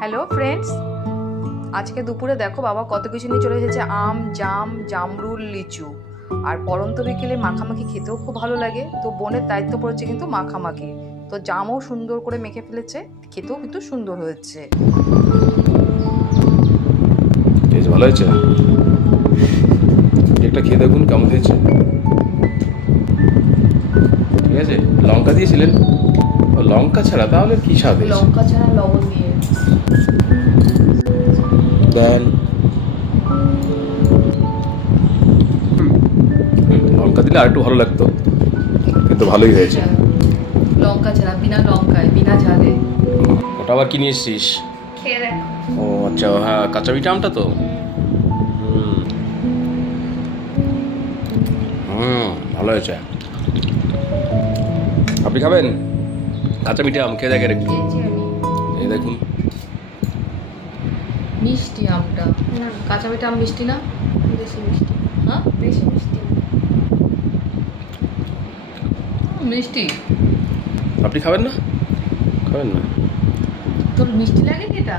Hello friends, আজকে দুপুরে দেখো বাবা কত কিছু নিয়ে চলে এসেছে। আম, জাম, জামরুল, লিচু। আর পড়ন্ত বিকেলে মাখামাখি খেতেও খুব ভালো লাগে, তো বোনের দায়িত্ব পড়েছে কিন্তু মাখামাখি। তো জামও সুন্দর করে মেখে ফেলেছে, খেতেও কিন্তু সুন্দর হয়েছে। বেশ ভালো হয়েছে। একটা খেয়ে দেখুন কেমন হয়েছে। ঠিক আছে, লঙ্কা দিয়েছিলেন? ও লঙ্কা ছাড়া তাহলে কি স্বাদ হয়েছে? লঙ্কা ছাড়া লবণ দিয়ে দেন। লঙ্কা দিলে আর একটু ভালো লাগতো, কিন্তু ভালোই হয়েছে। লঙ্কা ছাড়া, বিনা লঙ্কায়, বিনা ঝালে। ওটা আবার কি নিয়ে এসছিস? খেয়ে দেখ। ও আচ্ছা, হ্যাঁ, কাঁচা মিঠা আমটা তো। হুম হুম, ভালো হয়েছে। আপনি খাবেন কাঁচা মিঠা আম? খেয়ে দেখেন একটু। এই দেখুন, মিষ্টি আমটা, কাঁচা মিঠা আম মিষ্টি না? বেশি মিষ্টি, হ্যাঁ, বেশি মিষ্টি। মিষ্টি। আপনি খাবেন না? খাবেন না? তোর মিষ্টি লাগে কি এটা?